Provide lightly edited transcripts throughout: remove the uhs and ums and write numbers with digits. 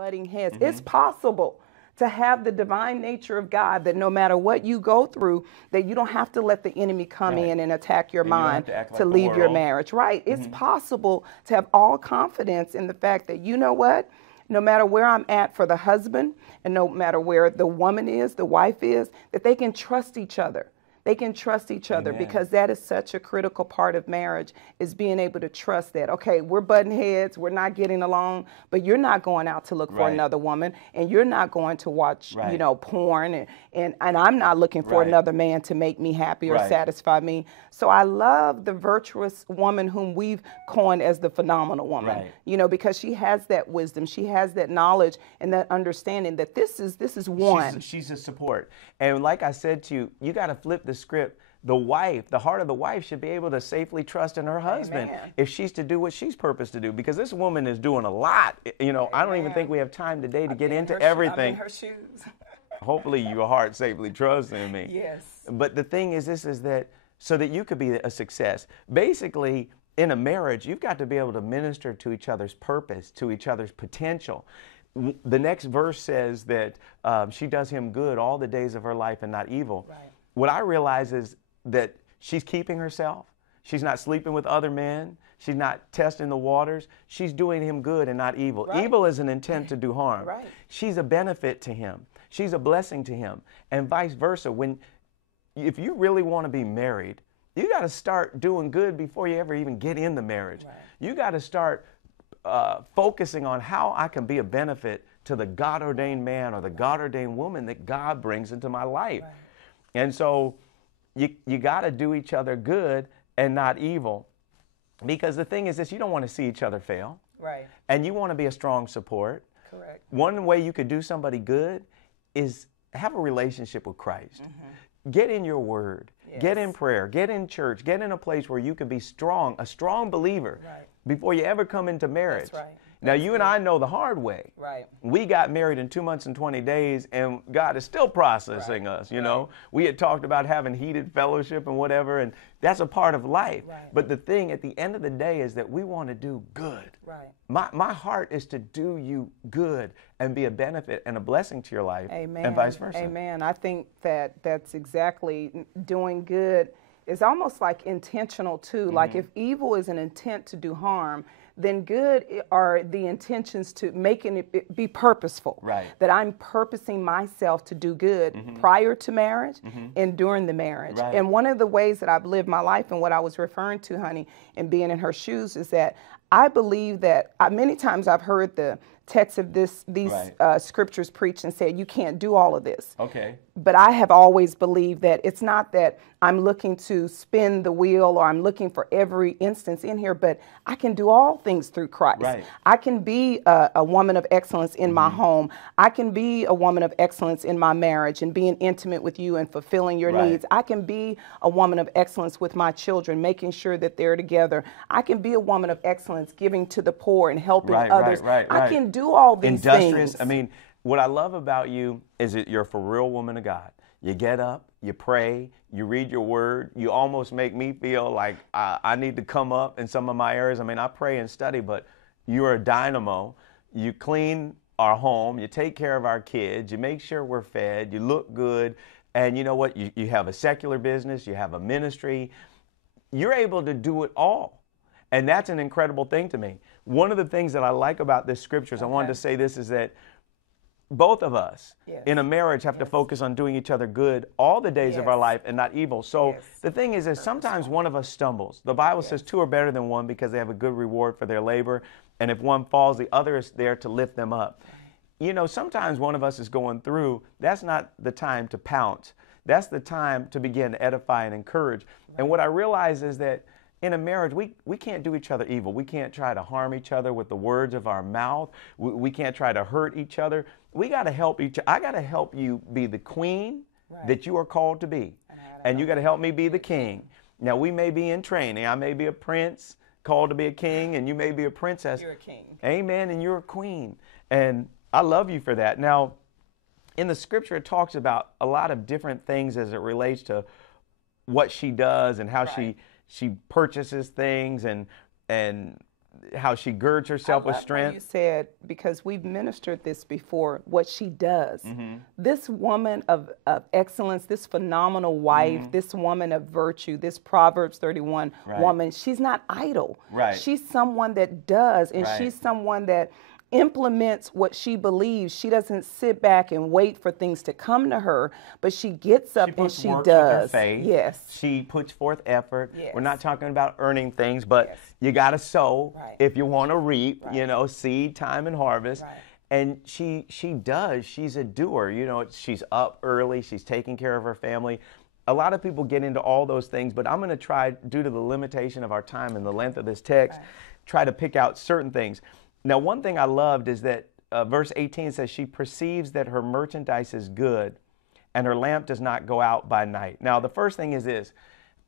butting heads. It's possible to have the divine nature of God, that no matter what you go through, that you don't have to let the enemy come in and attack your mind to leave your marriage. Right. It's possible to have all confidence in the fact that, you know what, no matter where I'm at for the husband and no matter where the woman is, the wife is, that they can trust each other. They can trust each other, because that is such a critical part of marriage, is being able to trust that, okay, we're butting heads, we're not getting along, but you're not going out to look for another woman, and you're not going to watch, you know, porn, and I'm not looking for another man to make me happy or satisfy me. So I love the virtuous woman whom we've coined as the phenomenal woman, you know, because she has that wisdom, she has that knowledge and that understanding that this is one. She's a support. And like I said to you, you got to flip the script. The wife, the heart of the wife should be able to safely trust in her husband if she's to do what she's purposed to do, because this woman is doing a lot. You know, I don't even think we have time today to get into everything. I'm in her shoes. Hopefully your heart safely trusts in me. Yes. But the thing is, this is that so that you could be a success. Basically, in a marriage, you've got to be able to minister to each other's purpose, to each other's potential. The next verse says that she does him good all the days of her life and not evil. Right. What I realize is that she's keeping herself. She's not sleeping with other men. She's not testing the waters. She's doing him good and not evil. Right. Evil is an intent to do harm. Right. She's a benefit to him. She's a blessing to him. And vice versa. If you really want to be married, you got to start doing good before you ever even get in the marriage. Right. You got to start focusing on how I can be a benefit to the God-ordained man or the God-ordained woman that God brings into my life. Right. And so you got to do each other good and not evil, because the thing is this: you don't want to see each other fail. Right. And you want to be a strong support. Correct. One way you could do somebody good is have a relationship with Christ. Get in your word. Yes. Get in prayer. Get in church. Get in a place where you can be strong, a strong believer, before you ever come into marriage. That's right. Now, you and I know the hard way. Right. We got married in 2 months and 20 days, and God is still processing us, you know. We had talked about having heated fellowship and whatever, and that's a part of life. Right. But the thing at the end of the day is that we want to do good. Right. My heart is to do you good and be a benefit and a blessing to your life. Amen. And vice versa. Amen. I think that's exactly, doing good is almost like intentional too. Like if evil is an intent to do harm, then good are the intentions to making it be purposeful. Right. That I'm purposing myself to do good prior to marriage and during the marriage. Right. And one of the ways that I've lived my life, and what I was referring to, honey, and being in her shoes, is that I believe that many times I've heard the text of these scriptures preached and said, you can't do all of this. Okay. But I have always believed that it's not that I'm looking to spin the wheel or I'm looking for every instance in here, but I can do all things through Christ. Right. I can be a woman of excellence in my home. I can be a woman of excellence in my marriage and being intimate with you and fulfilling your needs. I can be a woman of excellence with my children, making sure that they're together. I can be a woman of excellence, giving to the poor and helping others. I can do all these Industrious. things. I mean, what I love about you is that you're a for real woman of God. You get up, you pray, you read your word. You almost make me feel like I need to come up in some of my areas. I mean, I pray and study, but you're a dynamo. You clean our home, you take care of our kids, you make sure we're fed, you look good, and you know what? You have a secular business, you have a ministry. You're able to do it all. And that's an incredible thing to me. One of the things that I like about this scriptures, I wanted to say this, is that both of us in a marriage have to focus on doing each other good all the days of our life and not evil. So the thing is sometimes one of us stumbles. The Bible says two are better than one because they have a good reward for their labor. And if one falls, the other is there to lift them up. You know, sometimes one of us is going through. That's not the time to pounce. That's the time to begin to edify and encourage. And what I realize is that in a marriage, we can't do each other evil. We can't try to harm each other with the words of our mouth. We can't try to hurt each other. We got to help each other. I got to help you be the queen that you are called to be. And you got to help me be the king. Now, we may be in training. I may be a prince called to be a king, and you may be a princess. You're a king. Amen, and you're a queen. And I love you for that. Now, in the scripture, it talks about a lot of different things as it relates to what she does and how she purchases things and how she girds herself with strength. You said, because we've ministered this before, what she does. This woman of excellence, this phenomenal wife, this woman of virtue, this Proverbs 31 woman, she's not idle. She's someone that does, and she's someone that implements what she believes. She doesn't sit back and wait for things to come to her, but she gets up and she does. With her faith. Yes. She puts forth effort. Yes. We're not talking about earning things, but you got to sow if you want to reap, you know, seed, time, and harvest. And she does. She's a doer. You know, she's up early. She's taking care of her family. A lot of people get into all those things, but I'm going to try, due to the limitation of our time and the length of this text, try to pick out certain things. Now, one thing I loved is that verse 18 says, she perceives that her merchandise is good and her lamp does not go out by night. Now, the first thing is this,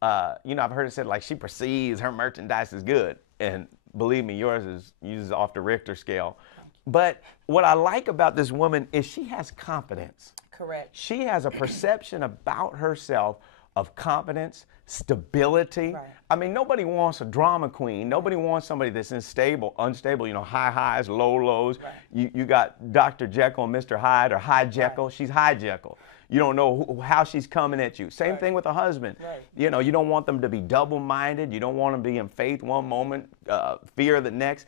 you know, I've heard it said, like, she perceives her merchandise is good. And believe me, yours is off the Richter scale. But what I like about this woman is she has confidence. Correct. She has a perception about herself of confidence, stability. I mean, nobody wants a drama queen. Nobody wants somebody that's unstable, you know, high highs, low lows. You got Dr. Jekyll and Mr. Hyde, or High Jekyll. She's High Jekyll. You don't know how she's coming at you. Same thing with a husband. You know, you don't want them to be double-minded. You don't want them to be in faith one moment, fear the next.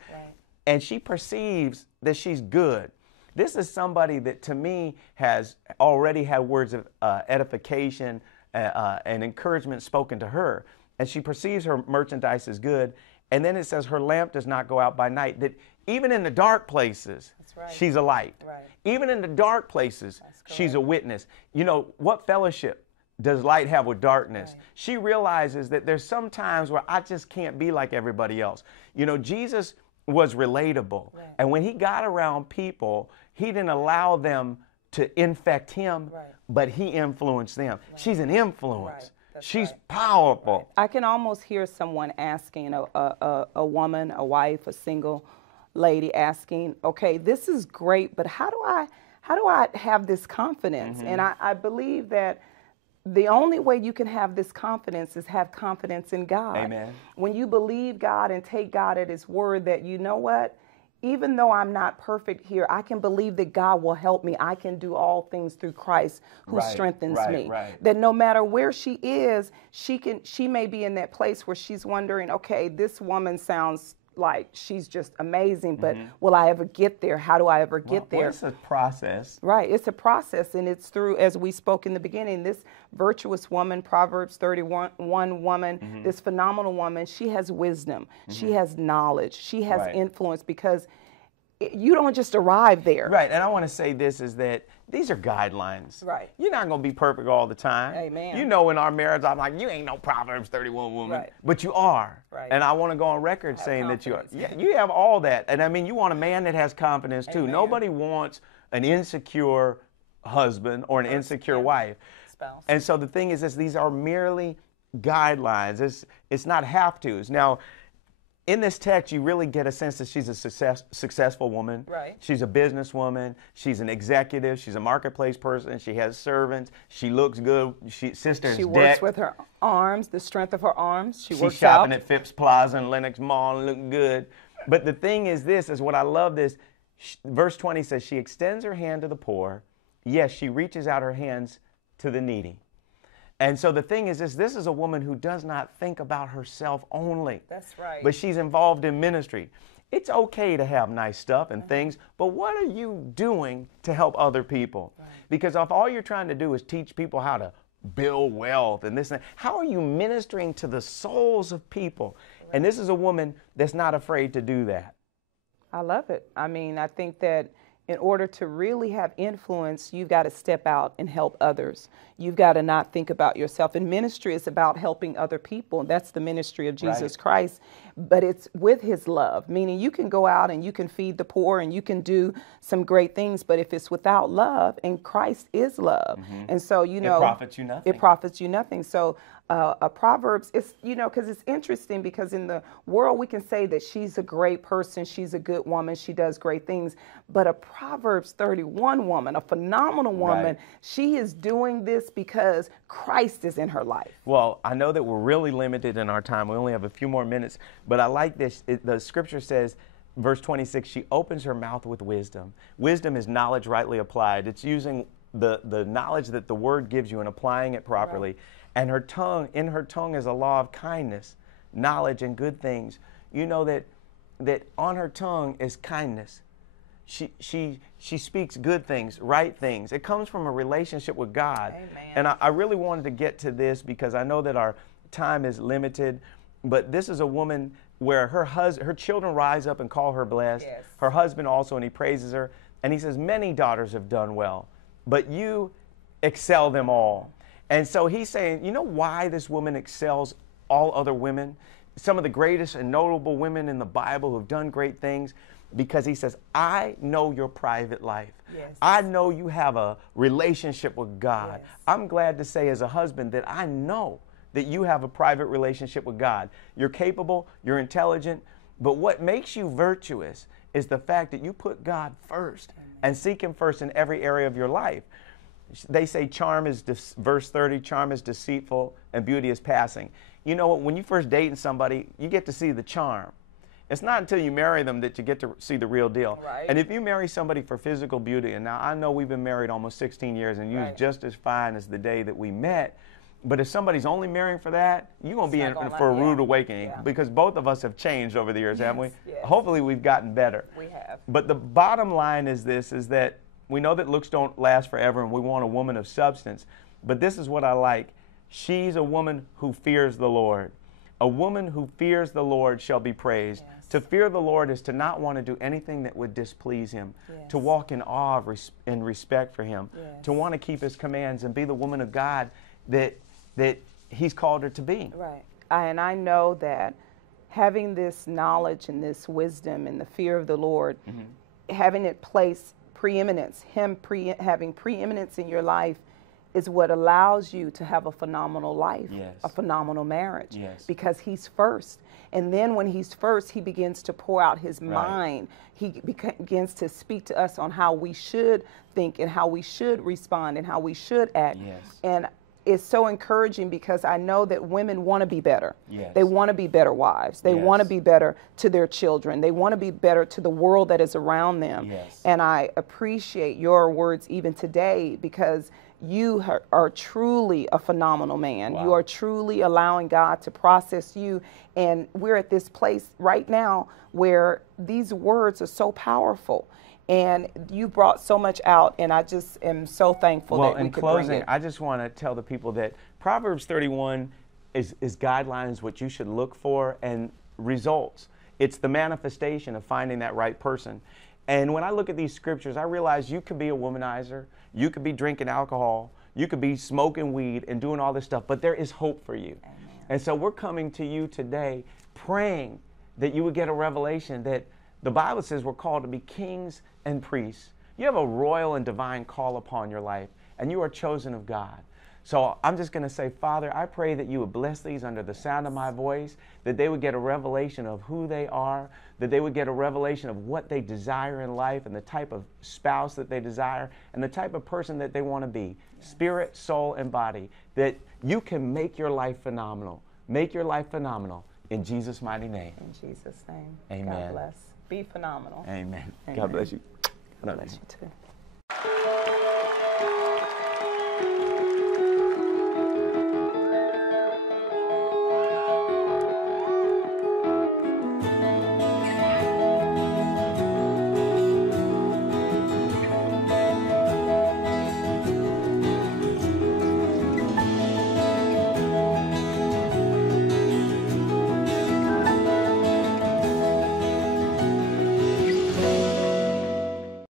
And she perceives that she's good. This is somebody that, to me, has already had words of edification and encouragement spoken to her. And she perceives her merchandise is good. And then it says her lamp does not go out by night. That even in the dark places, she's a light. Even in the dark places, she's a witness. You know, what fellowship does light have with darkness? She realizes that there's some times where I just can't be like everybody else. You know, Jesus was relatable. And when he got around people, he didn't allow them to infect him, but he influenced them. She's an influence. She's powerful. I can almost hear someone asking, a woman, a wife, a single lady asking, okay, this is great, but how do I have this confidence? And I believe that the only way you can have this confidence is have confidence in God. Amen. When you believe God and take God at his word that, you know what, even though I'm not perfect here, I can believe that God will help me. I can do all things through Christ who strengthens me. That no matter where she is, she may be in that place where she's wondering, okay, this woman sounds like she's just amazing, but will I ever get there? How do I ever get there? Well, it's a process. Right. It's a process, and it's through, as we spoke in the beginning, this virtuous woman, Proverbs 31 woman, this phenomenal woman, she has wisdom, she has knowledge, she has influence, because you don't just arrive there. Right. And I want to say this is that these are guidelines. Right. You're not going to be perfect all the time. Amen. You know, in our marriage, I'm like, you ain't no Proverbs 31 woman. But you are. And I want to go on record saying that you are. Yeah, you have all that. And I mean, you want a man that has confidence too. Nobody wants an insecure husband or an insecure wife. Spouse. And so the thing is this, these are merely guidelines. It's not have-tos. Now, in this text, you really get a sense that she's a successful woman. She's a businesswoman. She's an executive. She's a marketplace person. She has servants. She looks good. She works with her arms, the strength of her arms. She's shopping at Phipps Plaza and Lenox Mall and looking good. But the thing is this, is what I love this. Verse 20 says, she extends her hand to the poor. Yes, she reaches out her hands to the needy. And so the thing is this is a woman who does not think about herself only. That's right. But she's involved in ministry. It's okay to have nice stuff and things, but what are you doing to help other people? Because if all you're trying to do is teach people how to build wealth and this and that, how are you ministering to the souls of people? And this is a woman that's not afraid to do that. I love it. I mean, I think that in order to really have influence, you've got to step out and help others. You've got to not think about yourself. And ministry is about helping other people. That's the ministry of Jesus Christ. But it's with his love, meaning you can go out and you can feed the poor and you can do some great things. But if it's without love, and Christ is love. And so, you know, it profits you nothing. It profits you nothing. So Proverbs, it's, you know, because it's interesting, because in the world we can say that she's a great person, she's a good woman, she does great things, but a Proverbs 31 woman, a phenomenal woman, she is doing this because Christ is in her life. Well, I know that we're really limited in our time. We only have a few more minutes, But I like this. The scripture says, verse 26, she opens her mouth with wisdom. Wisdom is knowledge rightly applied. It's using the knowledge that the word gives you and applying it properly. Right. And in her tongue is a law of kindness, knowledge, and good things. You know that on her tongue is kindness. She speaks good things, right things. It comes from a relationship with God. Amen. And I really wanted to get to this because I know that our time is limited, but this is a woman where her children rise up and call her blessed. Yes. Her husband also, and he praises her. And he says, many daughters have done well, but you excel them all. And so he's saying, you know why this woman excels all other women? Some of the greatest and notable women in the Bible who have done great things, because he says, I know your private life. Yes. I know you have a relationship with God. Yes. I'm glad to say as a husband that I know that you have a private relationship with God. You're capable, you're intelligent, but what makes you virtuous is the fact that you put God first. Amen. And seek him first in every area of your life. They say verse 30, charm is deceitful and beauty is passing. You know what, when you first dating somebody, you get to see the charm. It's not until you marry them that you get to see the real deal. Right. And if you marry somebody for physical beauty, and now I know we've been married almost 16 years and you're just as fine as the day that we met, but if somebody's only marrying for that, you're going to be in for a rude awakening, because both of us have changed over the years, haven't we? Yes. Hopefully we've gotten better. We have. But the bottom line is this, is that we know that looks don't last forever and we want a woman of substance. But this is what I like. She's a woman who fears the Lord. A woman who fears the Lord shall be praised. Yes. To fear the Lord is to not want to do anything that would displease him, to walk in awe and respect for him, to want to keep his commands and be the woman of God that he's called her to be. Right. And I know that having this knowledge and this wisdom and the fear of the Lord, having it place preeminence, having preeminence in your life is what allows you to have a phenomenal life, a phenomenal marriage, because he's first. And then when he's first, he begins to pour out his mind. He begins to speak to us on how we should think and how we should respond and how we should act. And it's so encouraging because I know that women want to be better. They want to be better wives. They want to be better to their children. They want to be better to the world that is around them. And I appreciate your words even today because you are truly a phenomenal man. Wow. You are truly allowing God to process you. And we're at this place right now where these words are so powerful. And you brought so much out, and I just am so thankful that we could bring it. In closing, I just want to tell the people that Proverbs 31 is guidelines, what you should look for, and results. It's the manifestation of finding that right person. And when I look at these scriptures, I realize you could be a womanizer, you could be drinking alcohol, you could be smoking weed and doing all this stuff, but there is hope for you. Amen. And so we're coming to you today praying that you would get a revelation that the Bible says we're called to be kings and priests. You have a royal and divine call upon your life, and you are chosen of God. So I'm just going to say, Father, I pray that you would bless these under the sound of my voice, that they would get a revelation of who they are, that they would get a revelation of what they desire in life and the type of spouse that they desire and the type of person that they want to be, spirit, soul, and body, that you can make your life phenomenal. Make your life phenomenal in Jesus' mighty name. In Jesus' name. Amen. God bless. Be phenomenal. Amen. Amen. God bless you. God bless you too.